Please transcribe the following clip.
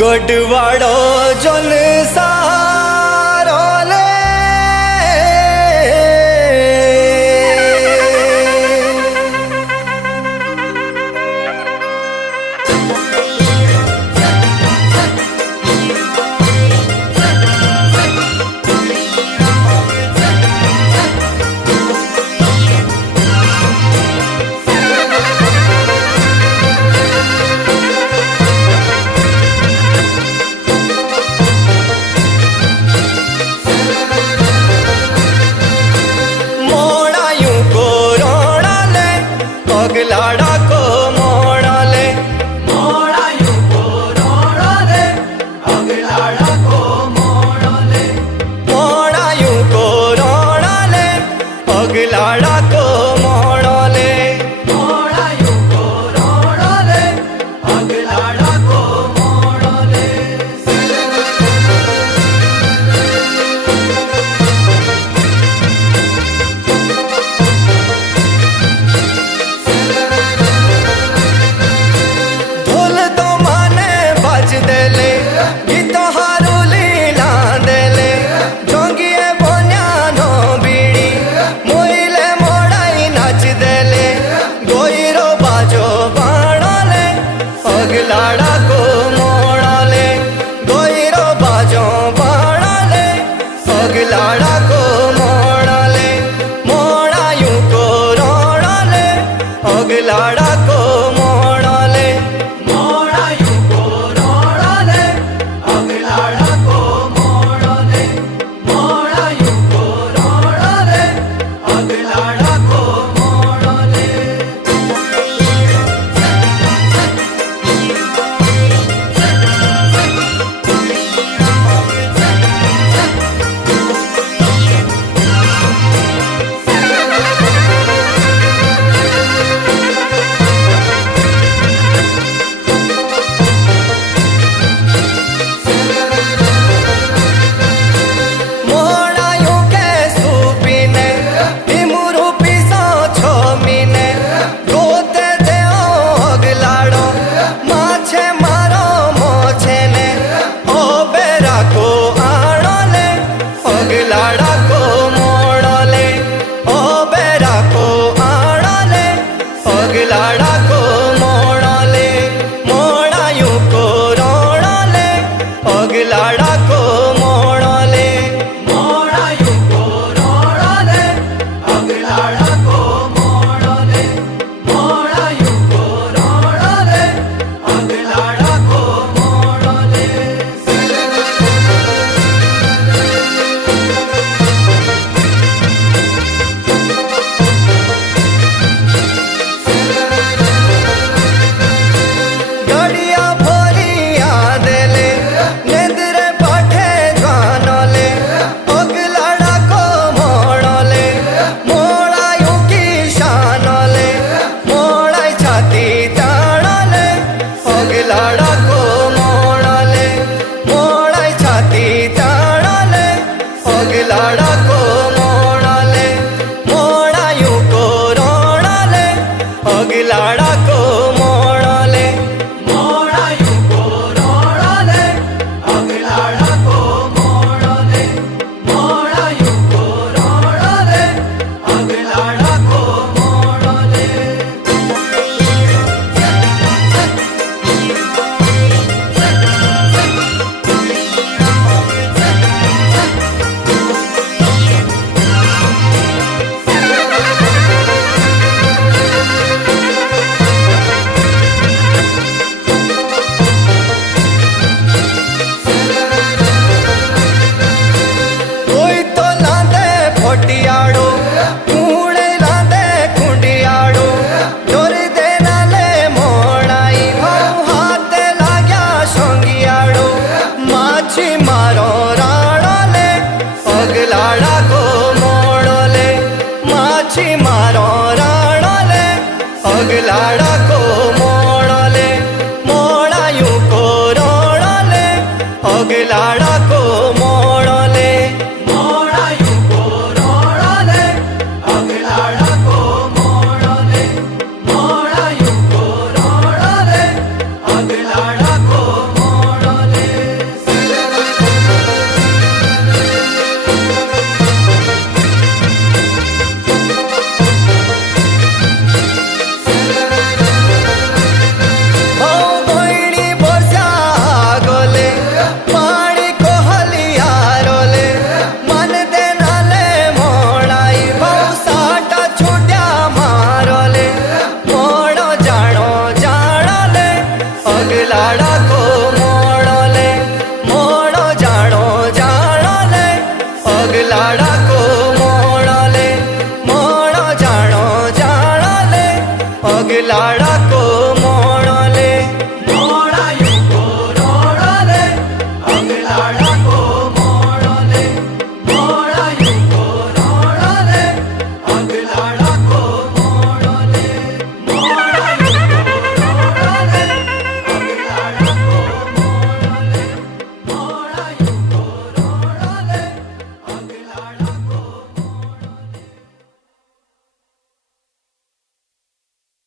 ગઢવાડો જલસારો લે पगलाड़ा को मोड़ा ले मोड़ायू को रोड़ा ले पगलाड़ा को मोड़ा ले मोड़ायू को रोड़ा ले पगलाड़ा को मोड़ा ले मोड़ायू को रोड़ा ले पगलाड़ा को मोड़ा ले पगलाड़ा को मोड़ा ले गोयरो बाजो बाड़ा ले पगलाड़ा को मोड़ा ले मोड़ायू को रोड़ा ले पगलाड़ा को मोड़ा ले मोड़ायू को रोड़ा ले पगलाड़ा को मोड़ा ले मोड़ायू को रोड़ा ले पगलाड़ा को मोड़ा ले पगलाड़ा को मोड़ा ले ओ बेरा को आड़ा ले पगलाड़ा को मोड़ा ले मोड़ायू को रोड़ा ले पगलाड़ा को मोड़ा ले मोड़ायू को रोड़ा ले पगलाड़ा को मोड़ा ले मोड़ायू को रोड़ा ले पगलाड़ा को मोड़ा ले गड़िया भोरिया देले नेंदरे पाठे जानो ले पगलाड़ा को मोड़ो ले मोड़ायू की शानो ले मोड़ाई छाती ताड़ो ले पगलाड़ा को मोड़ो ले मोड़ाई छाती ताड़ो ले पगलाड़ा को मोड़ो ले मोड़ायू को रोड़ा ले पगलाड़ा को मोड़ो ले मोड़ायू को रोड़ा ले पगलाड़ा को मोड़ा ले मोड़ायू को रोड़ा ले पगलाड़ा को मोड़ा ले પગલાડા